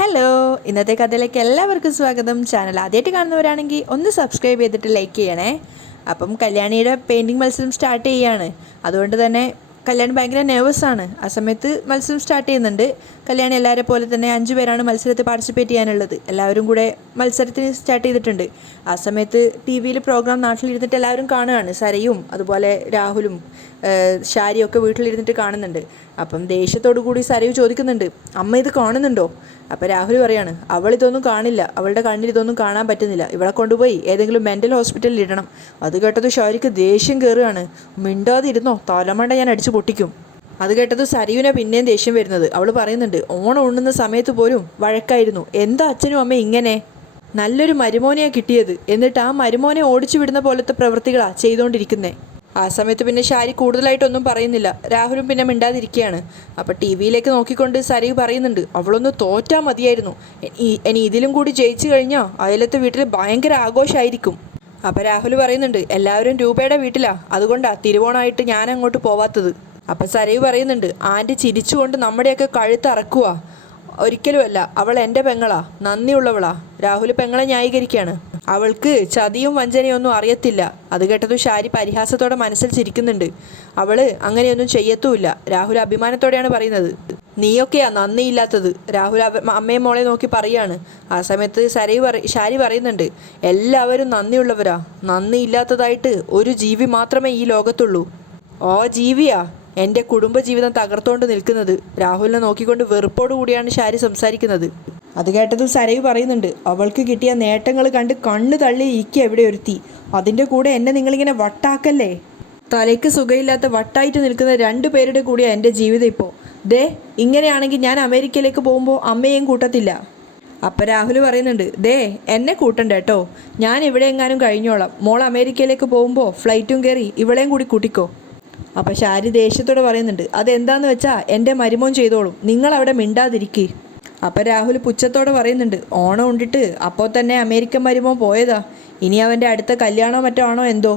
Hello, ഇന്നത്തെ കഥയിലേക്ക് എല്ലാവർക്കും സ്വാഗതം. ചാനൽ ആദ്യമായിട്ട് കാണുന്നവരാണെങ്കിൽ ഒന്ന് സബ്സ്ക്രൈബ് ചെയ്തിട്ട് ലൈക്ക് ചെയ്യണേ. അപ്പം കല്യാണിയുടെ പെയിൻറ്റിങ് മത്സരം സ്റ്റാർട്ട് ചെയ്യുകയാണ്. അതുകൊണ്ട് തന്നെ കല്യാണി ഭയങ്കര നെർവസാണ്. ആ സമയത്ത് മത്സരം സ്റ്റാർട്ട് ചെയ്യുന്നുണ്ട്. കല്യാണി എല്ലാവരെ പോലെ തന്നെ 5 പേരാണ് മത്സരത്തിൽ പാർട്ടിസിപ്പേറ്റ് ചെയ്യാനുള്ളത്. എല്ലാവരും കൂടെ മത്സരത്തിന് സ്റ്റാർട്ട് ചെയ്തിട്ടുണ്ട്. ആ സമയത്ത് ടി വിയിൽ പ്രോഗ്രാം നാട്ടിലിരുന്നിട്ട് എല്ലാവരും കാണുകയാണ്. സരയും അതുപോലെ രാഹുലും ഷാരിയൊക്കെ വീട്ടിലിരുന്നിട്ട് കാണുന്നുണ്ട്. അപ്പം ദേഷ്യത്തോടു കൂടി സരയു ചോദിക്കുന്നുണ്ട്, അമ്മ ഇത് കാണുന്നുണ്ടോ? അപ്പോൾ രാഹുൽ പറയാണ്, അവളിതൊന്നും കാണില്ല, അവളുടെ കണ്ണിൽ ഇതൊന്നും കാണാൻ പറ്റുന്നില്ല, ഇവളെ കൊണ്ടുപോയി ഏതെങ്കിലും മെൻ്റൽ ഹോസ്പിറ്റലിൽ ഇടണം. അത് കേട്ടത് ഷാരിക്ക് ദേഷ്യം കയറുകയാണ്. മിണ്ടാതിരുന്നോ, തലമണ്ട ഞാൻ അടിച്ചു പൊട്ടിക്കും. അത് കേട്ടത് സരയുവിനെ പിന്നെയും ദേഷ്യം വരുന്നത്. അവൾ പറയുന്നുണ്ട്, ഓണം ഉണ്ണുന്ന സമയത്ത് പോലും വഴക്കായിരുന്നു, എന്താ അച്ഛനും അമ്മ ഇങ്ങനെ? നല്ലൊരു മരുമോനെയാണ് കിട്ടിയത്, എന്നിട്ട് ആ മരുമോനെ ഓടിച്ചു വിടുന്ന പോലത്തെ പ്രവൃത്തികളാണ് ചെയ്തുകൊണ്ടിരിക്കുന്നത്. ആ സമയത്ത് പിന്നെ ഷാരി കൂടുതലായിട്ടൊന്നും പറയുന്നില്ല. രാഹുലും പിന്നെ മിണ്ടാതിരിക്കുകയാണ്. അപ്പോൾ ടി വിയിലേക്ക് നോക്കിക്കൊണ്ട് സരയു പറയുന്നുണ്ട്, അവളൊന്ന് തോറ്റാൽ മതിയായിരുന്നു, ഇനി ഇതിലും കൂടി ജയിച്ചു കഴിഞ്ഞാൽ അയലത്തെ വീട്ടിൽ ഭയങ്കര ആഘോഷമായിരിക്കും. അപ്പോൾ രാഹുൽ പറയുന്നുണ്ട്, എല്ലാവരും രൂപയുടെ വീട്ടിലാണ്, അതുകൊണ്ടാണ് തിരുവോണമായിട്ട് ഞാൻ അങ്ങോട്ട് പോവാത്തത്. അപ്പം സരയു പറയുന്നുണ്ട്, ആൻറ്റി ചിരിച്ചുകൊണ്ട് നമ്മുടെയൊക്കെ കഴുത്തറക്കുക. ഒരിക്കലുമല്ല, അവൾ എൻ്റെ പെങ്ങളാ, നന്ദിയുള്ളവളാ. രാഹുൽ പെങ്ങളെ ന്യായീകരിക്കുകയാണ്. അവൾക്ക് ചതിയും വഞ്ചനയൊന്നും അറിയത്തില്ല. അത് കേട്ടത് ഷാരി പരിഹാസത്തോടെ മനസ്സിൽ ചിരിക്കുന്നുണ്ട്. അവൾ അങ്ങനെയൊന്നും ചെയ്യത്തുമില്ല. രാഹുൽ അഭിമാനത്തോടെയാണ് പറയുന്നത്. നീയൊക്കെയാ നന്ദിയില്ലാത്തത്, രാഹുൽ അമ്മയും മോളെ നോക്കി പറയാണ്. ആ സമയത്ത് ഷാരി പറയുന്നുണ്ട്, എല്ലാവരും നന്ദിയുള്ളവരാ, നന്ദിയില്ലാത്തതായിട്ട് ഒരു ജീവി മാത്രമേ ഈ ലോകത്തുള്ളൂ. ഓ ജീവിയാ എൻ്റെ കുടുംബജീവിതം തകർത്തോണ്ട് നിൽക്കുന്നത്. രാഹുലിനെ നോക്കിക്കൊണ്ട് വെറുപ്പോടു കൂടിയാണ് ഷാരി സംസാരിക്കുന്നത്. അത് കേട്ടതും സരയു പറയുന്നുണ്ട്, അവൾക്ക് കിട്ടിയ നേട്ടങ്ങൾ കണ്ട് കണ്ണ് തള്ളി ഇരിക്കുക എവിടെ ഒരുത്തി, അതിൻ്റെ കൂടെ എന്നെ നിങ്ങളിങ്ങനെ വട്ടാക്കല്ലേ. തലയ്ക്ക് സുഖമില്ലാത്ത വട്ടായിട്ട് നിൽക്കുന്ന 2 പേരുടെ കൂടിയാണ് എൻ്റെ ജീവിതം ഇപ്പോൾ. ദേ ഇങ്ങനെയാണെങ്കിൽ ഞാൻ അമേരിക്കയിലേക്ക് പോകുമ്പോൾ അമ്മയെയും കൂട്ടത്തില്ല. അപ്പം രാഹുൽ പറയുന്നുണ്ട്, ദേ എന്നെ കൂട്ടണ്ട കേട്ടോ, ഞാൻ ഇവിടെ എങ്ങാനും കഴിഞ്ഞോളാം. മോൾ അമേരിക്കയിലേക്ക് പോകുമ്പോൾ ഫ്ലൈറ്റും കയറി ഇവളെയും കൂടി കൂട്ടിക്കോ. അപ്പം ഷാരി ദേഷ്യത്തോടെ പറയുന്നുണ്ട്, അതെന്താന്ന് വെച്ചാൽ എൻ്റെ മരുമോൻ ചെയ്തോളും, നിങ്ങളവിടെ മിണ്ടാതിരിക്കേ. അപ്പം രാഹുൽ പുച്ഛത്തോടെ പറയുന്നുണ്ട്, ഓണം ഉണ്ടിട്ട് അപ്പോൾ തന്നെ അമേരിക്കൻ മരുമോൻ പോയതാ, ഇനി അവൻ്റെ അടുത്ത കല്യാണമോ മറ്റോ ആണോ എന്തോ.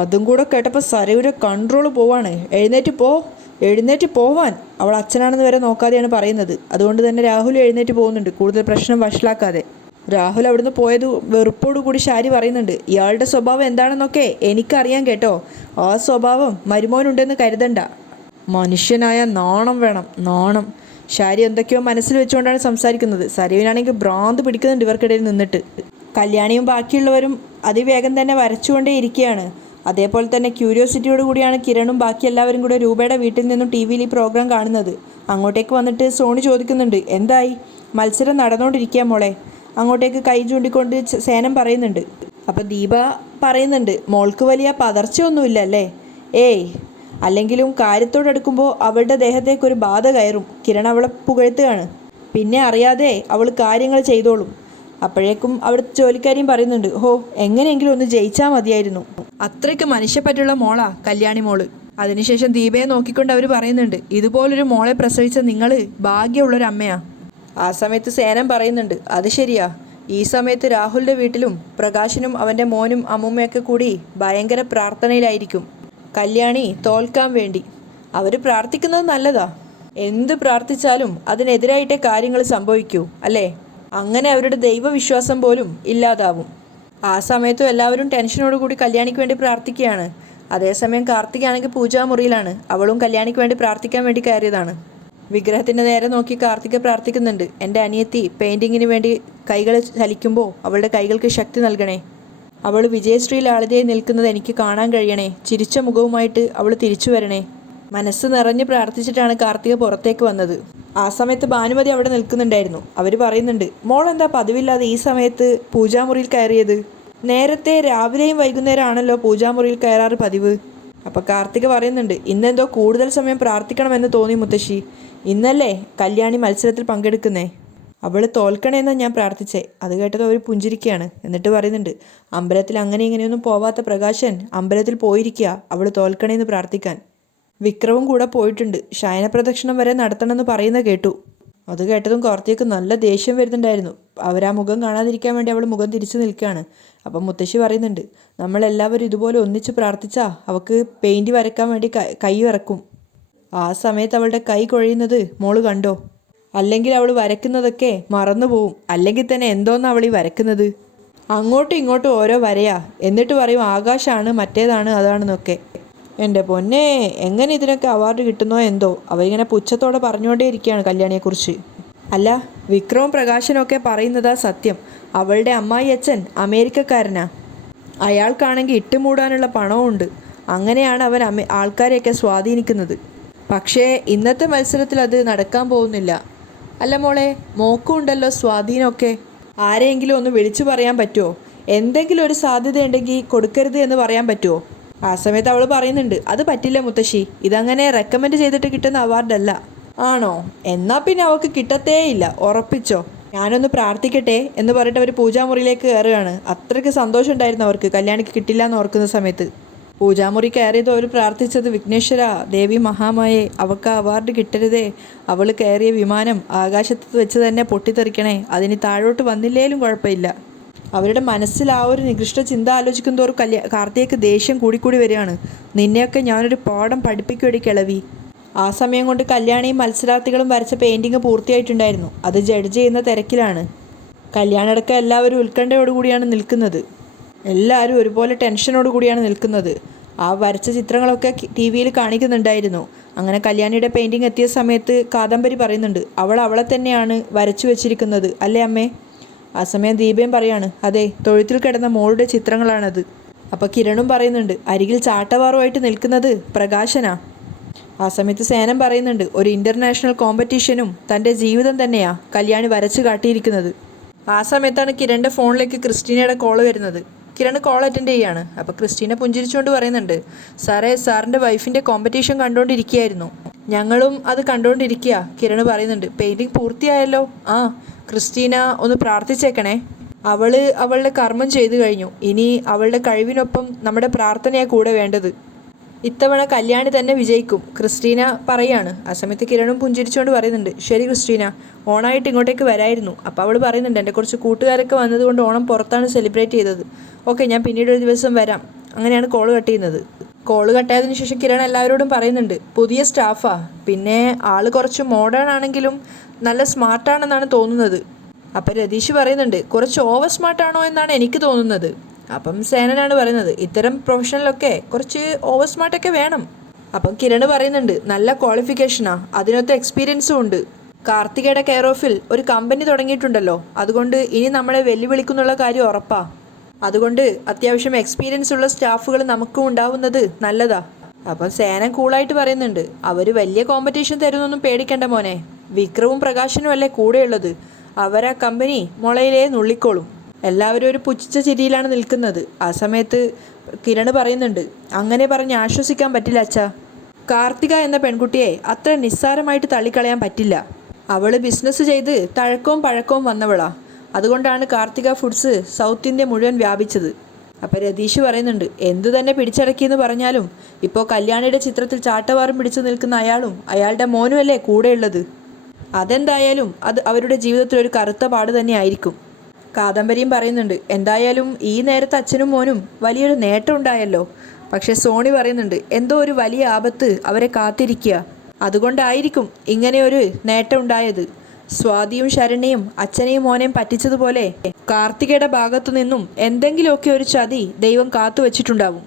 അതും കൂടെ കേട്ടപ്പോൾ സരയുടെ കൺട്രോൾ പോവാണ്. എഴുന്നേറ്റ് പോവാൻ. അവൾ അച്ഛനാണെന്ന് വരെ നോക്കാതെയാണ് പറയുന്നത്. അതുകൊണ്ട് തന്നെ രാഹുൽ എഴുന്നേറ്റ് പോകുന്നുണ്ട്, കൂടുതൽ പ്രശ്നം വഷളാക്കാതെ. രാഹുൽ അവിടുന്ന് പോയത് വെറുപ്പോടു കൂടി ഷാരി പറയുന്നുണ്ട്, ഇയാളുടെ സ്വഭാവം എന്താണെന്നൊക്കെ എനിക്കറിയാം കേട്ടോ. ആ സ്വഭാവം മരുമോനുണ്ടെന്ന് കരുതണ്ട. മനുഷ്യനായ നാണം വേണം, നാണം. ഷാരി എന്തൊക്കെയോ മനസ്സിൽ വെച്ചുകൊണ്ടാണ് സംസാരിക്കുന്നത്. സരയുവിനാണെങ്കിൽ ഭ്രാന്ത് പിടിക്കുന്നുണ്ട് ഇവർക്കിടയിൽ നിന്നിട്ട്. കല്യാണിയും ബാക്കിയുള്ളവരും അതിവേഗം തന്നെ വരച്ചുകൊണ്ടേ ഇരിക്കുകയാണ്. അതേപോലെ തന്നെ ക്യൂരിയോസിറ്റിയോട് കൂടിയാണ് കിരണും ബാക്കി എല്ലാവരും കൂടെ രൂപയുടെ വീട്ടിൽ നിന്നും ടി വിയിൽ ഈ പ്രോഗ്രാം കാണുന്നത്. അങ്ങോട്ടേക്ക് വന്നിട്ട് സോണി ചോദിക്കുന്നുണ്ട്, എന്തായി? മത്സരം നടന്നുകൊണ്ടിരിക്കുക മോളെ. അങ്ങോട്ടേക്ക് കൈ ചൂണ്ടിക്കൊണ്ട് സേനം പറയുന്നുണ്ട്. അപ്പം ദീപ പറയുന്നുണ്ട്, മോൾക്ക് വലിയ പതർച്ചയൊന്നുമില്ല അല്ലേ? ഏയ്, അല്ലെങ്കിലും കാര്യത്തോടെടുക്കുമ്പോൾ അവളുടെ ദേഹത്തേക്കൊരു ബാധ കയറും. കിരൺ അവളെ പുകഴ്ത്തുകയാണ്. പിന്നെ അറിയാതെ അവൾ കാര്യങ്ങൾ ചെയ്തോളും. അപ്പോഴേക്കും അവിടുത്തെ ജോലിക്കാരിയും പറയുന്നുണ്ട്, ഹോ എങ്ങനെയെങ്കിലും ഒന്ന് ജയിച്ചാൽ മതിയായിരുന്നു. അത്രയ്ക്ക് മനുഷ്യപ്പറ്റുള്ള മോളാ കല്യാണി മോള്. അതിനുശേഷം ദീപയെ നോക്കിക്കൊണ്ട് അവർ പറയുന്നുണ്ട്, ഇതുപോലൊരു മോളെ പ്രസവിച്ച നിങ്ങൾ ഭാഗ്യമുള്ളൊരമ്മയാ. ആ സമയത്ത് സേനം പറയുന്നുണ്ട്, അത് ശരിയാ, ഈ സമയത്ത് രാഹുലിൻ്റെ വീട്ടിലും പ്രകാശനും അവൻ്റെ മോനും അമ്മൂമ്മയൊക്കെ കൂടി ഭയങ്കര പ്രാർത്ഥനയിലായിരിക്കും, കല്യാണി തോൽക്കാൻ വേണ്ടി. അവർ പ്രാർത്ഥിക്കുന്നത് നല്ലതാ. എന്ത് പ്രാർത്ഥിച്ചാലും അതിനെതിരായിട്ടേ കാര്യങ്ങൾ സംഭവിക്കൂ അല്ലേ? അങ്ങനെ അവരുടെ ദൈവവിശ്വാസം പോലും ഇല്ലാതാവും. ആ സമയത്തും എല്ലാവരും ടെൻഷനോടുകൂടി കല്യാണിക്ക് വേണ്ടി പ്രാർത്ഥിക്കുകയാണ്. അതേസമയം കാർത്തികയാണെങ്കിൽ പൂജാമുറിയിലാണ്. അവളും കല്യാണിക്ക് വേണ്ടി പ്രാർത്ഥിക്കാൻ വേണ്ടി കയറിയതാണ്. വിഗ്രഹത്തിൻ്റെ നേരെ നോക്കി കാർത്തിക പ്രാർത്ഥിക്കുന്നുണ്ട്, എൻ്റെ അനിയത്തി പെയിൻറ്റിങ്ങിന് വേണ്ടി കൈകൾ ചലിക്കുമ്പോൾ അവളുടെ കൈകൾക്ക് ശക്തി നൽകണേ. അവൾ വിജയശ്രീ ലാളിതയായി നിൽക്കുന്നത് എനിക്ക് കാണാൻ കഴിയണേ. ചിരിച്ച മുഖവുമായിട്ട് അവൾ തിരിച്ചു വരണേ. മനസ്സ് നിറഞ്ഞ് പ്രാർത്ഥിച്ചിട്ടാണ് കാർത്തിക പുറത്തേക്ക് വന്നത്. ആ സമയത്ത് ഭാനുമതി അവിടെ നിൽക്കുന്നുണ്ടായിരുന്നു. അവർ പറയുന്നുണ്ട്, മോൾ എന്താ പതിവില്ലാതെ ഈ സമയത്ത് പൂജാമുറിയിൽ കയറിയത്? നേരത്തെ രാവിലെയും വൈകുന്നേരം ആണല്ലോ പൂജാമുറിയിൽ കയറാറ് പതിവ്. അപ്പോൾ കാർത്തിക പറയുന്നുണ്ട്, ഇന്നെന്തോ കൂടുതൽ സമയം പ്രാർത്ഥിക്കണമെന്ന് തോന്നി മുത്തശ്ശി. ഇന്നല്ലേ കല്യാണി മത്സരത്തിൽ പങ്കെടുക്കുന്നേ, അവൾ തോൽക്കണേന്നാണ് ഞാൻ പ്രാർത്ഥിച്ചേ. അത് കേട്ടത് അവർ പുഞ്ചിരിക്കുകയാണ്. എന്നിട്ട് പറയുന്നുണ്ട്, അമ്പലത്തിൽ അങ്ങനെ ഇങ്ങനെയൊന്നും പോവാത്ത പ്രകാശൻ അമ്പലത്തിൽ പോയിരിക്കുക അവൾ തോൽക്കണേന്ന് പ്രാർത്ഥിക്കാൻ. വിക്രവും കൂടെ പോയിട്ടുണ്ട്, ശയന പ്രദക്ഷിണം വരെ നടത്തണമെന്ന് പറയുന്ന കേട്ടു. അത് കേട്ടതും കാർത്തികക്ക് നല്ല ദേഷ്യം വരുന്നുണ്ടായിരുന്നു. അവരാ മുഖം കാണാതിരിക്കാൻ വേണ്ടി അവൾ മുഖം തിരിച്ചു നിൽക്കുകയാണ്. അപ്പം മുത്തശ്ശി പറയുന്നുണ്ട്, നമ്മളെല്ലാവരും ഇതുപോലെ ഒന്നിച്ച് പ്രാർത്ഥിച്ചാൽ അവൾക്ക് പെയിൻറ്റ് വരയ്ക്കാൻ വേണ്ടി കൈ ഇറക്കും. ആ സമയത്ത് അവളുടെ കൈ കുഴയുന്നത് മോള് കണ്ടോ? അല്ലെങ്കിൽ അവൾ വരയ്ക്കുന്നതൊക്കെ മറന്നു പോവും. അല്ലെങ്കിൽ തന്നെ എന്തോന്നാണ് അവൾ ഈ വരയ്ക്കുന്നത്? അങ്ങോട്ടും ഇങ്ങോട്ടും ഓരോ വരയാ. എന്നിട്ട് പറയും ആകാശാണ്, മറ്റേതാണ്, അതാണെന്നൊക്കെ. എൻ്റെ പൊന്നെ, എങ്ങനെ ഇതിനൊക്കെ അവാർഡ് കിട്ടുന്നോ എന്തോ. അവരിങ്ങനെ പുച്ഛത്തോടെ പറഞ്ഞുകൊണ്ടേ ഇരിക്കുകയാണ് കല്യാണിയെക്കുറിച്ച്. അല്ല, വിക്രവും പ്രകാശനൊക്കെ പറയുന്നതാ സത്യം. അവളുടെ അമ്മായി അച്ഛൻ അമേരിക്കക്കാരനാ. അയാൾക്കാണെങ്കിൽ ഇട്ടുമൂടാനുള്ള പണവുമുണ്ട്. അങ്ങനെയാണ് അവൻ ആൾക്കാരെയൊക്കെ സ്വാധീനിക്കുന്നത്. പക്ഷേ ഇന്നത്തെ മത്സരത്തിൽ അത് നടക്കാൻ പോകുന്നില്ല. അല്ല മോളെ, മോക്കും ഉണ്ടല്ലോ സ്വാധീനമൊക്കെ. ആരെയെങ്കിലും ഒന്ന് വിളിച്ചു പറയാൻ പറ്റുമോ? എന്തെങ്കിലും ഒരു സാധ്യതയുണ്ടെങ്കിൽ കൊടുക്കരുത് എന്ന് പറയാൻ പറ്റുമോ? ആ സമയത്ത് അവൾ പറയുന്നുണ്ട്, അത് പറ്റില്ല മുത്തശ്ശി, ഇതങ്ങനെ റെക്കമെൻഡ് ചെയ്തിട്ട് കിട്ടുന്ന അവാർഡല്ല. ആണോ? എന്നാൽ പിന്നെ അവൾക്ക് കിട്ടത്തേയില്ല, ഉറപ്പിച്ചോ. ഞാനൊന്ന് പ്രാർത്ഥിക്കട്ടെ എന്ന് പറഞ്ഞിട്ട് അവർ പൂജാമുറിയിലേക്ക് കയറുകയാണ്. അത്രയ്ക്ക് സന്തോഷം ഉണ്ടായിരുന്നു അവർക്ക് കല്യാണിക്ക് കിട്ടില്ല എന്ന് ഓർക്കുന്ന സമയത്ത്. പൂജാമുറി കയറിയതോ അവർ പ്രാർത്ഥിച്ചത്, വിഘ്നേശ്വര, ദേവി മഹാമായെ, അവൾക്ക് അവാർഡ് കിട്ടരുതേ, അവൾ കയറിയ വിമാനം ആകാശത്ത് വെച്ച് തന്നെ പൊട്ടിത്തെറിക്കണേ, അതിന് താഴോട്ട് വന്നില്ലേലും കുഴപ്പമില്ല. അവരുടെ മനസ്സിൽ ആ ഒരു നികൃഷ്ട ചിന്ത ആലോചിക്കും തോറും കാർത്തികയ്ക്ക് ദേഷ്യം കൂടിക്കൂടി വരികയാണ്. നിന്നെയൊക്കെ ഞാനൊരു പാഠം പഠിപ്പിക്കുവടി കിളവി. ആ സമയം കൊണ്ട് കല്യാണിയും മത്സരാർത്ഥികളും വരച്ച പെയിൻറ്റിങ് പൂർത്തിയായിട്ടുണ്ടായിരുന്നു. അത് ജഡ്ജ് ചെയ്യുന്ന തിരക്കിലാണ്. കല്യാണടക്കം എല്ലാവരും ഉത്കണ്ഠയോടുകൂടിയാണ് നിൽക്കുന്നത്. എല്ലാവരും ഒരുപോലെ ടെൻഷനോട് കൂടിയാണ് നിൽക്കുന്നത്. ആ വരച്ച ചിത്രങ്ങളൊക്കെ ടി വിയിൽ കാണിക്കുന്നുണ്ടായിരുന്നു. അങ്ങനെ കല്യാണിയുടെ പെയിൻറ്റിങ് എത്തിയ സമയത്ത് കാദംബരി പറയുന്നുണ്ട്, അവളെ തന്നെയാണ് വരച്ചു വെച്ചിരിക്കുന്നത് അല്ലേ അമ്മേ? ആ സമയം ദീപയും പറയാണ്, അതെ, തൊഴുത്തിൽ കിടന്ന മോളുടെ ചിത്രങ്ങളാണത്. അപ്പോൾ കിരണും പറയുന്നുണ്ട്, അരികിൽ ചാട്ടവാറുമായിട്ട് നിൽക്കുന്നത് പ്രകാശനാ. ആ സമയത്ത് സേനം പറയുന്നുണ്ട്, ഒരു ഇൻ്റർനാഷണൽ കോമ്പറ്റീഷനും തൻ്റെ ജീവിതം തന്നെയാ കല്യാണി വരച്ച് കാട്ടിയിരിക്കുന്നത്. ആ സമയത്താണ് കിരണിൻ്റെ ഫോണിലേക്ക് ക്രിസ്റ്റീനയുടെ കോൾ വരുന്നത്. കിരൺ കോൾ അറ്റൻഡ് ചെയ്യാണ്. അപ്പോൾ ക്രിസ്റ്റീന പുഞ്ചിരിച്ചുകൊണ്ട് പറയുന്നുണ്ട്, സാറേ, സാറിൻ്റെ വൈഫിൻ്റെ കോമ്പറ്റീഷൻ കണ്ടുകൊണ്ടിരിക്കുകയായിരുന്നു. ഞങ്ങളും അത് കണ്ടുകൊണ്ടിരിക്കുക. കിരൺ പറയുന്നുണ്ട്, പെയിൻറ്റിങ് പൂർത്തിയായല്ലോ. ആ, ക്രിസ്റ്റീന ഒന്ന് പ്രാർത്ഥിച്ചേക്കണേ. അവളുടെ കർമ്മം ചെയ്തു കഴിഞ്ഞു. ഇനി അവളുടെ കഴിവിനൊപ്പം നമ്മുടെ പ്രാർത്ഥനയാണ് കൂടെ വേണ്ടത്. ഇത്തവണ കല്യാണി തന്നെ വിജയിക്കും, ക്രിസ്റ്റീന പറയാണ്. ആ സമയത്ത് കിരണും പുഞ്ചിരിച്ചുകൊണ്ട് പറയുന്നുണ്ട്, ശരി ക്രിസ്റ്റീന, ഓണായിട്ട് ഇങ്ങോട്ടേക്ക് വരായിരുന്നു. അപ്പോൾ അവൾ പറയുന്നുണ്ട്, എൻ്റെ കുറച്ച് കൂട്ടുകാരൊക്കെ വന്നതുകൊണ്ട് ഓണം പുറത്താണ് സെലിബ്രേറ്റ് ചെയ്തത്. ഓക്കെ, ഞാൻ പിന്നീട് ഒരു ദിവസം വരാം. അങ്ങനെയാണ് കോൾ കട്ട് ചെയ്യുന്നത്. കോൾ കട്ടായതിനു ശേഷം കിരൺ എല്ലാവരോടും പറയുന്നുണ്ട്, പുതിയ സ്റ്റാഫാ, പിന്നെ ആൾ കുറച്ച് മോഡേൺ ആണെങ്കിലും നല്ല സ്മാർട്ടാണെന്നാണ് തോന്നുന്നത്. അപ്പം രതീഷ് പറയുന്നുണ്ട്, കുറച്ച് ഓവർ സ്മാർട്ടാണോ എന്നാണ് എനിക്ക് തോന്നുന്നത്. അപ്പം സേനനാണ് പറയുന്നത്, ഇത്തരം പ്രൊഫഷണലൊക്കെ കുറച്ച് ഓവർ സ്മാർട്ടൊക്കെ വേണം. അപ്പം കിരൺ പറയുന്നുണ്ട്, നല്ല ക്വാളിഫിക്കേഷനാ, അതിനൊത്ത എക്സ്പീരിയൻസും ഉണ്ട്. കാർത്തികയുടെ കെയർ ഓഫിൽ ഒരു കമ്പനി തുടങ്ങിയിട്ടുണ്ടല്ലോ, അതുകൊണ്ട് ഇനി നമ്മളെ വെല്ലുവിളിക്കുന്നുള്ള കാര്യം ഉറപ്പാ. അതുകൊണ്ട് അത്യാവശ്യം എക്സ്പീരിയൻസ് ഉള്ള സ്റ്റാഫുകൾ നമുക്കും ഉണ്ടാവുന്നത് നല്ലതാ. അപ്പം സേനൻ കൂളായിട്ട് പറയുന്നുണ്ട്, അവർ വലിയ കോമ്പറ്റീഷൻ തരുന്നൊന്നും പേടിക്കണ്ട മോനെ, വിക്രവും പ്രകാശനും അല്ലേ കൂടെയുള്ളത്, അവരാ കമ്പനി മുളയിലേ നുള്ളിക്കോളും. എല്ലാവരും ഒരു പുച്ഛിച്ച ചിരിയിലാണ് നിൽക്കുന്നത്. ആ സമയത്ത് കിരൺ പറയുന്നുണ്ട്, അങ്ങനെ പറഞ്ഞ് ആശ്വസിക്കാൻ പറ്റില്ല അച്ഛാ. കാർത്തിക എന്ന പെൺകുട്ടിയെ അത്ര നിസ്സാരമായിട്ട് തള്ളിക്കളയാൻ പറ്റില്ല. അവൾ ബിസിനസ് ചെയ്ത് തഴക്കവും പഴക്കവും വന്നവളാ. അതുകൊണ്ടാണ് കാർത്തിക ഫുഡ്സ് സൗത്ത് ഇന്ത്യ മുഴുവൻ വ്യാപിച്ചത്. അപ്പോൾ രതീഷ് പറയുന്നുണ്ട്, എന്തു തന്നെ പിടിച്ചടക്കിയെന്ന് പറഞ്ഞാലും ഇപ്പോൾ കല്യാണിയുടെ ചിത്രത്തിൽ ചാട്ടവാറും പിടിച്ചു നിൽക്കുന്ന അയാളും അയാളുടെ മോനും അല്ലേ കൂടെയുള്ളത്. അതെന്തായാലും അത് അവരുടെ ജീവിതത്തിൽ ഒരു കറുത്ത പാട് തന്നെ ആയിരിക്കും. കാദംബരിയും പറയുന്നുണ്ട്, എന്തായാലും ഈ നേരത്തെ അച്ഛനും മോനും വലിയൊരു നേട്ടം ഉണ്ടായല്ലോ. പക്ഷെ സോണി പറയുന്നുണ്ട്, എന്തോ ഒരു വലിയ ആപത്ത് അവരെ കാത്തിരിക്കുക, അതുകൊണ്ടായിരിക്കും ഇങ്ങനെയൊരു നേട്ടം ഉണ്ടായത്. സ്വാതിയും ശരണ്യയും അച്ഛനെയും മോനെയും പറ്റിച്ചതുപോലെ കാർത്തികയുടെ ഭാഗത്തു നിന്നും എന്തെങ്കിലുമൊക്കെ ഒരു ചതി ദൈവം കാത്തു വച്ചിട്ടുണ്ടാവും.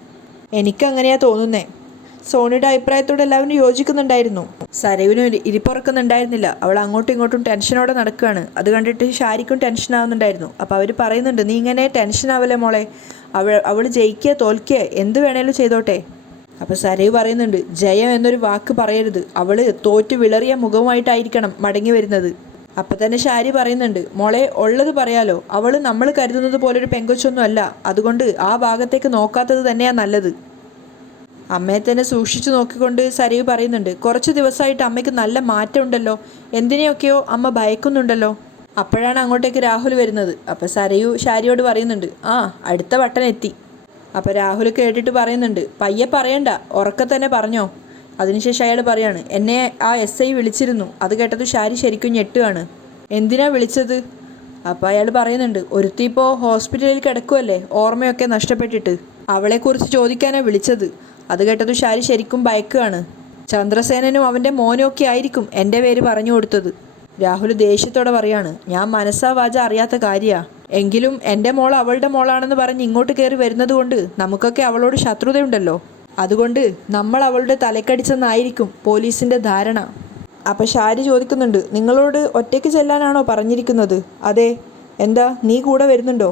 എനിക്കങ്ങനെയാ തോന്നുന്നേ. സോണിയുടെ അഭിപ്രായത്തോട് എല്ലാവരും യോജിക്കുന്നുണ്ടായിരുന്നു. സരയുവിനും ഇരിപ്പുറക്കുന്നുണ്ടായിരുന്നില്ല. അവൾ അങ്ങോട്ടും ഇങ്ങോട്ടും ടെൻഷനോടെ നടക്കുകയാണ്. അത് കണ്ടിട്ട് ഷാരിക്കും ടെൻഷൻ ആവുന്നുണ്ടായിരുന്നു. അപ്പോൾ അവർ പറയുന്നുണ്ട്, നീ ഇങ്ങനെ ടെൻഷൻ ആവല്ലേ മോളെ, അവൾ ജയിക്കുക തോൽക്കുക എന്ത് വേണേലും ചെയ്തോട്ടെ. അപ്പോൾ സരയു പറയുന്നുണ്ട്, ജയം എന്നൊരു വാക്ക് പറയരുത്, അവൾ തോറ്റു വിളറിയ മുഖവുമായിട്ടായിരിക്കണം മടങ്ങി വരുന്നത്. അപ്പം തന്നെ ഷാരി പറയുന്നുണ്ട്, മോളെ ഉള്ളത് പറയാലോ, അവൾ നമ്മൾ കരുതുന്നത് പോലൊരു പെങ്കൊച്ചൊന്നും അല്ല, അതുകൊണ്ട് ആ ഭാഗത്തേക്ക് നോക്കാത്തത് തന്നെയാണ് നല്ലത്. അമ്മയെ തന്നെ സൂക്ഷിച്ചു നോക്കിക്കൊണ്ട് സരയു പറയുന്നുണ്ട്, കുറച്ച് ദിവസമായിട്ട് അമ്മയ്ക്ക് നല്ല മാറ്റം ഉണ്ടല്ലോ, എന്തിനെയൊക്കെയോ അമ്മ ഭയക്കുന്നുണ്ടല്ലോ. അപ്പോഴാണ് അങ്ങോട്ടേക്ക് രാഹുൽ വരുന്നത്. അപ്പോൾ സരയു ഷാരിയോട് പറയുന്നുണ്ട്, ആ അടുത്ത വട്ടൻ എത്തി. അപ്പോൾ രാഹുൽ കേട്ടിട്ട് പറയുന്നുണ്ട്, പയ്യെ പറയണ്ട, ഉറക്കെ തന്നെ പറഞ്ഞോ. അതിനുശേഷം അയാൾ പറയാണ്, എന്നെ ആ SI വിളിച്ചിരുന്നു. അത് കേട്ടത് ഷാരി ശരിക്കും ഞെട്ടുകയാണ്. എന്തിനാ വിളിച്ചത്? അപ്പോൾ അയാൾ പറയുന്നുണ്ട്, ഒരുത്തിപ്പോൾ ഹോസ്പിറ്റലിൽ കിടക്കുമല്ലേ, ഓർമ്മയൊക്കെ നഷ്ടപ്പെട്ടിട്ട്, അവളെക്കുറിച്ച് ചോദിക്കാനാണ് വിളിച്ചത്. അത് കേട്ടത് ഷാരി ശരിക്കും ഭയക്കുകയാണ്. ചന്ദ്രസേനനും അവൻ്റെ മോനും ഒക്കെ ആയിരിക്കും എൻ്റെ പേര് പറഞ്ഞു കൊടുത്തത്. രാഹുൽ ദേഷ്യത്തോടെ പറയാണ്, ഞാൻ മനസ്സാ വാച അറിയാത്ത കാര്യാ. എങ്കിലും എൻ്റെ മോൾ അവളുടെ മോളാണെന്ന് പറഞ്ഞ് ഇങ്ങോട്ട് കയറി വരുന്നത് കൊണ്ട് നമുക്കൊക്കെ അവളോട് ശത്രുതയുണ്ടല്ലോ. അതുകൊണ്ട് നമ്മൾ അവളുടെ തലക്കടിച്ചെന്നായിരിക്കും പോലീസിൻ്റെ ധാരണ. അപ്പം ഷാരി ചോദിക്കുന്നുണ്ട്, നിങ്ങളോട് ഒറ്റയ്ക്ക് ചെല്ലാനാണോ പറഞ്ഞിരിക്കുന്നത്? അതെ. എന്താ, നീ കൂടെ വരുന്നുണ്ടോ?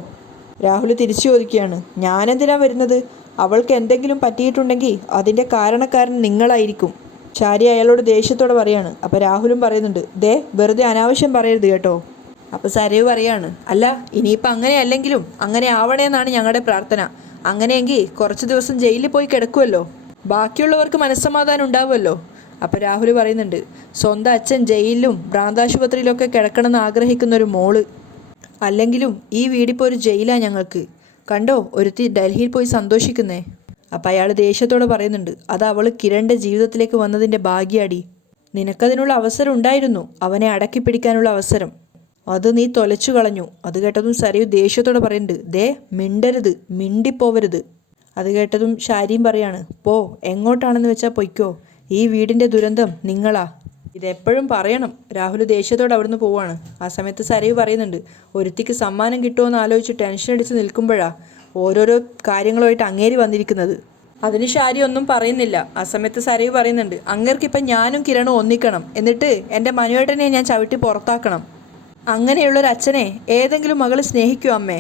രാഹുൽ തിരിച്ചു ചോദിക്കുകയാണ്, ഞാനെന്തിനാ വരുന്നത്? അവൾക്ക് എന്തെങ്കിലും പറ്റിയിട്ടുണ്ടെങ്കിൽ അതിൻ്റെ കാരണക്കാരൻ നിങ്ങളായിരിക്കും. ഷാരി അയാളോട് ദേഷ്യത്തോടെ പറയാണ്. അപ്പോൾ രാഹുലും പറയുന്നുണ്ട്, ദേ വെറുതെ അനാവശ്യം പറയരുത് കേട്ടോ. അപ്പോൾ സരയു പറയാണ്, അല്ല ഇനിയിപ്പോൾ അങ്ങനെ അല്ലെങ്കിലും അങ്ങനെ ആവണേന്നാണ് ഞങ്ങളുടെ പ്രാർത്ഥന. അങ്ങനെയെങ്കിൽ കുറച്ച് ദിവസം ജയിലിൽ പോയി കിടക്കുമല്ലോ, ബാക്കിയുള്ളവർക്ക് മനസ്സമാധാനം ഉണ്ടാവുമല്ലോ. അപ്പോൾ രാഹുൽ പറയുന്നുണ്ട്, സ്വന്തം അച്ഛൻ ജയിലിലും ഭ്രാന്താശുപത്രിയിലൊക്കെ കിടക്കണമെന്ന് ആഗ്രഹിക്കുന്ന ഒരു മോള്. അല്ലെങ്കിലും ഈ വീടിപ്പോൾ ഒരു ജയിലാണ് ഞങ്ങൾക്ക്. കണ്ടോ ഒരുത്തി ഡൽഹിയിൽ പോയി സന്തോഷിക്കുന്നേ. അപ്പം അയാൾ ദേഷ്യത്തോടെ പറയുന്നുണ്ട്, അത് അവൾ കിരണിൻ്റെ ജീവിതത്തിലേക്ക് വന്നതിൻ്റെ ഭാഗ്യാടി. നിനക്കതിനുള്ള അവസരം ഉണ്ടായിരുന്നു, അവനെ അടക്കി പിടിക്കാനുള്ള അവസരം. അത് നീ തൊലച്ചു കളഞ്ഞു. അത് കേട്ടതും സരയു ദേഷ്യത്തോടെ പറയുന്നുണ്ട്, ദേ മിണ്ടരുത്, മിണ്ടിപ്പോവരുത്. അത് കേട്ടതും ഷാരിയും പറയാണ്, പോ, എങ്ങോട്ടാണെന്ന് വെച്ചാൽ പൊയ്ക്കോ. ഈ വീടിൻ്റെ ദുരന്തം നിങ്ങളാ. ഇതെപ്പോഴും പറയണം. രാഹുൽ ദേഷ്യത്തോടെ അവിടുന്ന് പോവാണ്. ആ സമയത്ത് സരയു പറയുന്നുണ്ട്, ഒരുത്തിക്ക് സമ്മാനം കിട്ടുമോ ആലോചിച്ച് ടെൻഷൻ അടിച്ച് നിൽക്കുമ്പോഴാണ് ഓരോരോ കാര്യങ്ങളുമായിട്ട് അങ്ങേരി വന്നിരിക്കുന്നത്. അതിന് ഷാരി ഒന്നും പറയുന്നില്ല. ആ സമയത്ത് സരയു പറയുന്നുണ്ട്, അങ്ങേർക്കിപ്പം ഞാനും കിരണും ഒന്നിക്കണം, എന്നിട്ട് എൻ്റെ മനുവേട്ടനെ ഞാൻ ചവിട്ടി പുറത്താക്കണം. അങ്ങനെയുള്ളൊരച്ഛനെ ഏതെങ്കിലും മകൾ സ്നേഹിക്കുമോ അമ്മേ?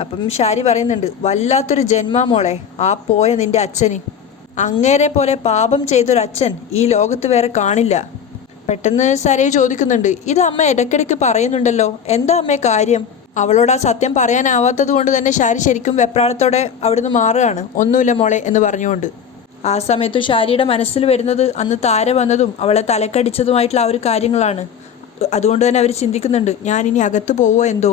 അപ്പം ഷാരി പറയുന്നുണ്ട്, വല്ലാത്തൊരു ജന്മാ മോളെ ആ പോയ നിൻ്റെ അച്ഛന്. അങ്ങേരെ പോലെ പാപം ചെയ്തൊരച്ഛൻ ഈ ലോകത്ത് വേറെ കാണില്ല. പെട്ടെന്ന് സരയു ചോദിക്കുന്നുണ്ട്, ഇത് അമ്മ ഇടയ്ക്കിടയ്ക്ക് പറയുന്നുണ്ടല്ലോ, എന്താ അമ്മേ കാര്യം? അവളോട് ആ സത്യം പറയാനാവാത്തത് കൊണ്ട് തന്നെ ഷാരി ശരിക്കും വെപ്രാളത്തോടെ അവിടുന്ന് മാറുകയാണ്. ഒന്നുമില്ല മോളെ എന്ന് പറഞ്ഞുകൊണ്ട്. ആ സമയത്ത് ഷാരിയുടെ മനസ്സിൽ വരുന്നത് അന്ന് താര വന്നതും അവളെ തലക്കടിച്ചതുമായിട്ടുള്ള ആ ഒരു കാര്യങ്ങളാണ്. അതുകൊണ്ട് തന്നെ അവർ ചിന്തിക്കുന്നുണ്ട്, ഞാനിനി അകത്ത് പോവോ എന്തോ.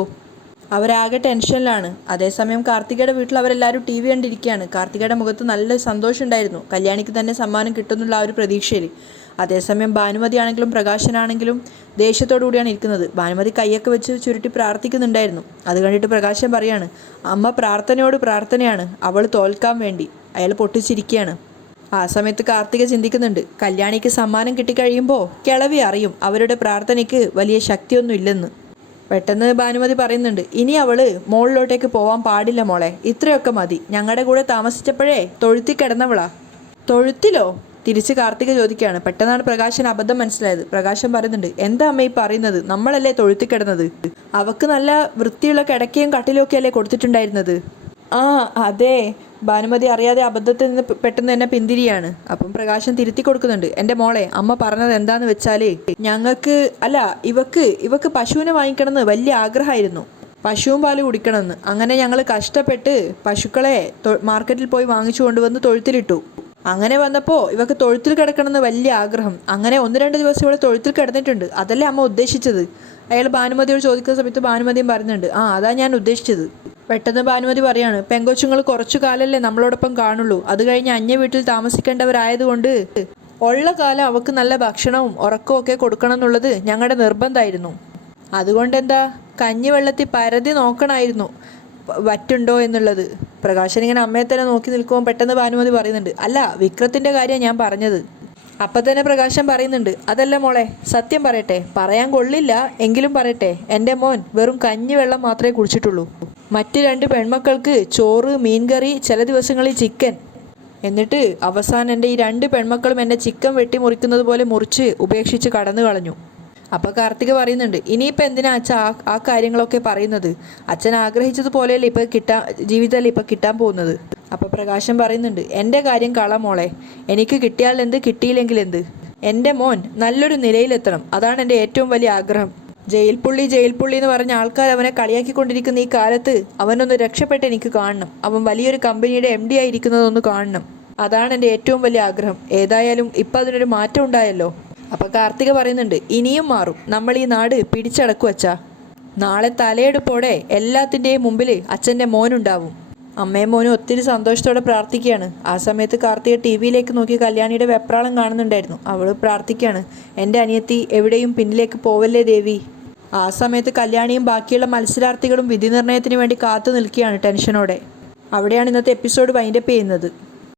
അവരാകെ ടെൻഷനിലാണ്. അതേസമയം കാർത്തികയുടെ വീട്ടിൽ അവരെല്ലാവരും ടി വി കണ്ടിരിക്കുകയാണ്. കാർത്തികയുടെ മുഖത്ത് നല്ല സന്തോഷം ഉണ്ടായിരുന്നു, കല്യാണിക്ക് തന്നെ സമ്മാനം കിട്ടുന്നുള്ള ആ ഒരു പ്രതീക്ഷയിൽ. അതേസമയം ഭാനുമതി ആണെങ്കിലും പ്രകാശനാണെങ്കിലും ദേഷ്യത്തോടു കൂടിയാണ് ഇരിക്കുന്നത്. ഭാനുമതി കൈയൊക്കെ വെച്ച് ചുരുട്ടി പ്രാർത്ഥിക്കുന്നുണ്ടായിരുന്നു. അത് കണ്ടിട്ട് പ്രകാശൻ പറയാണ്, അമ്മ പ്രാർത്ഥനയോട് പ്രാർത്ഥനയാണ്, അവൾ തോൽക്കാൻ വേണ്ടി. അയാൾ പൊട്ടിച്ചിരിക്കുകയാണ്. ആ സമയത്ത് കാർത്തിക ചിന്തിക്കുന്നുണ്ട്, കല്യാണിക്ക് സമ്മാനം കിട്ടിക്കഴിയുമ്പോൾ കിളവി അറിയും അവരുടെ പ്രാർത്ഥനയ്ക്ക് വലിയ ശക്തിയൊന്നും ഇല്ലെന്ന്. പെട്ടെന്ന് ഭാനുമതി പറയുന്നുണ്ട്, ഇനി അവൾ മോളിലോട്ടേക്ക് പോവാൻ പാടില്ല മോളെ, ഇത്രയൊക്കെ മതി. ഞങ്ങളുടെ കൂടെ താമസിച്ചപ്പോഴേ തൊഴുത്തിൽ കിടന്നവളാ. തൊഴുത്തിലോ? തിരിച്ച് കാർത്തിക ചോദിക്കുകയാണ്. പെട്ടെന്നാണ് പ്രകാശൻ അബദ്ധം മനസ്സിലായത്. പ്രകാശൻ പറയുന്നുണ്ട്, എന്താ അമ്മ ഈ പറയുന്നത്? നമ്മളല്ലേ തൊഴുത്തിൽ കിടന്നത്? അവക്ക് നല്ല വൃത്തിയുള്ള കിടക്കയും കട്ടിലും ഒക്കെ അല്ലേ കൊടുത്തിട്ടുണ്ടായിരുന്നത്? ആ അതെ. ഭാനുമതി അറിയാതെ അബദ്ധത്തിൽ നിന്ന് പെട്ടെന്ന് തന്നെ പിന്തിരിയാണ്. അപ്പം പ്രകാശൻ തിരുത്തി കൊടുക്കുന്നുണ്ട്, എൻ്റെ മോളെ അമ്മ പറഞ്ഞത് എന്താന്ന് വെച്ചാൽ ഞങ്ങൾക്ക് അല്ല ഇവക്ക് പശുവിനെ വാങ്ങിക്കണമെന്ന് വലിയ ആഗ്രഹമായിരുന്നു, പശുവും പാല് കുടിക്കണമെന്ന്. അങ്ങനെ ഞങ്ങൾ കഷ്ടപ്പെട്ട് പശുക്കളെ മാർക്കറ്റിൽ പോയി വാങ്ങിച്ചു കൊണ്ടുവന്ന് തൊഴുത്തിലിട്ടു. അങ്ങനെ വന്നപ്പോൾ ഇവക്ക് തൊഴുത്തിൽ കിടക്കണമെന്ന് വലിയ ആഗ്രഹം. അങ്ങനെ 1-2 ദിവസം ഇവിടെ തൊഴുത്തിൽ കിടന്നിട്ടുണ്ട്. അതല്ലേ അമ്മ ഉദ്ദേശിച്ചത്? അയാൾ ഭാനുമതിയോട് ചോദിക്കുന്ന സമയത്ത് ഭാനുമതിയും പറയുന്നുണ്ട്, ആ അതാ ഞാൻ ഉദ്ദേശിച്ചത്. പെട്ടെന്ന് ഭാനുമതി പറയാണ്, പെങ്കൊച്ചുങ്ങൾ കുറച്ചു കാലല്ലേ നമ്മളോടൊപ്പം കാണുള്ളൂ, അത് കഴിഞ്ഞ് അന്യ വീട്ടിൽ താമസിക്കേണ്ടവരായതുകൊണ്ട് ഉള്ള കാലം അവൾക്ക് നല്ല ഭക്ഷണവും ഉറക്കവും ഒക്കെ കൊടുക്കണം എന്നുള്ളത് ഞങ്ങളുടെ നിർബന്ധമായിരുന്നു. അതുകൊണ്ടെന്താ, കഞ്ഞിവെള്ളത്തിൽ പരതി നോക്കണമായിരുന്നു വറ്റുണ്ടോ എന്നുള്ളത്. പ്രകാശൻ ഇങ്ങനെ അമ്മയെ തന്നെ നോക്കി നിൽക്കുമ്പോൾ പെട്ടെന്ന് ഭാനുമതി പറയുന്നുണ്ട്, അല്ല വിക്രത്തിൻ്റെ കാര്യമാണ് ഞാൻ പറഞ്ഞത്. അപ്പം തന്നെ പ്രകാശൻ പറയുന്നുണ്ട്, അതല്ല മോളെ, സത്യം പറയട്ടെ, പറയാൻ കൊള്ളില്ല എങ്കിലും പറയട്ടെ, എൻ്റെ മോൻ വെറും കഞ്ഞിവെള്ളം മാത്രമേ കുടിച്ചിട്ടുള്ളൂ. മറ്റ് 2 പെൺമക്കൾക്ക് ചോറ്, മീൻകറി, ചില ദിവസങ്ങളിൽ ചിക്കൻ. എന്നിട്ട് അവസാനം എൻ്റെ ഈ 2 പെൺമക്കളും എന്നെ ചിക്കൻ വെട്ടി മുറിക്കുന്നത് പോലെ മുറിച്ച് ഉപേക്ഷിച്ച് കടന്നു കളഞ്ഞു. അപ്പോൾ കാർത്തിക പറയുന്നുണ്ട്, ഇനിയിപ്പോൾ എന്തിനാ അച്ഛൻ ആ കാര്യങ്ങളൊക്കെ പറയുന്നത്? അച്ഛൻ ആഗ്രഹിച്ചതുപോലെയല്ലേ ഇപ്പോൾ ജീവിതമല്ലേ ഇപ്പോൾ കിട്ടാൻ പോകുന്നത്. അപ്പോൾ പ്രകാശൻ പറയുന്നുണ്ട്, എൻ്റെ കാര്യം കള മോളെ, എനിക്ക് കിട്ടിയാൽ എന്ത്, കിട്ടിയില്ലെങ്കിൽ എന്ത്. എൻ്റെ മോൻ നല്ലൊരു നിലയിലെത്തണം, അതാണ് എൻ്റെ ഏറ്റവും വലിയ ആഗ്രഹം. ജയിൽ പുള്ളി എന്ന് പറഞ്ഞ ആൾക്കാർ അവനെ കളിയാക്കിക്കൊണ്ടിരിക്കുന്ന ഈ കാലത്ത് അവനൊന്ന് രക്ഷപ്പെട്ട് എനിക്ക് കാണണം. അവൻ വലിയൊരു കമ്പനിയുടെ MD ആയിരിക്കുന്നതൊന്ന് കാണണം. അതാണ് എൻ്റെ ഏറ്റവും വലിയ ആഗ്രഹം. ഏതായാലും ഇപ്പം അതിനൊരു മാറ്റം ഉണ്ടായല്ലോ. അപ്പോൾ കാർത്തിക പറയുന്നുണ്ട്, ഇനിയും മാറും, നമ്മൾ ഈ നാട് പിടിച്ചടക്കും അച്ഛാ. നാളെ തലയെടുപ്പോടെ എല്ലാത്തിൻ്റെയും മുമ്പിൽ അച്ഛൻ്റെ മോനുണ്ടാവും. അമ്മയും മോനും ഒത്തിരി സന്തോഷത്തോടെ പ്രാർത്ഥിക്കുകയാണ്. ആ സമയത്ത് കാർത്തിക TV-യിലേക്ക് നോക്കി കല്യാണിയുടെ വെപ്രാളം കാണുന്നുണ്ടായിരുന്നു. അവൾ പ്രാർത്ഥിക്കുകയാണ്, എൻ്റെ അനിയത്തി എവിടെയും പിന്നിലേക്ക് പോവല്ലേ ദേവി. ആ സമയത്ത് കല്യാണിയും ബാക്കിയുള്ള മത്സരാർത്ഥികളും വിധി നിർണ്ണയത്തിന് വേണ്ടി കാത്തു നിൽക്കുകയാണ് ടെൻഷനോടെ. അവിടെയാണ് ഇന്നത്തെ എപ്പിസോഡ് വൈൻഡപ്പ് ചെയ്യുന്നത്.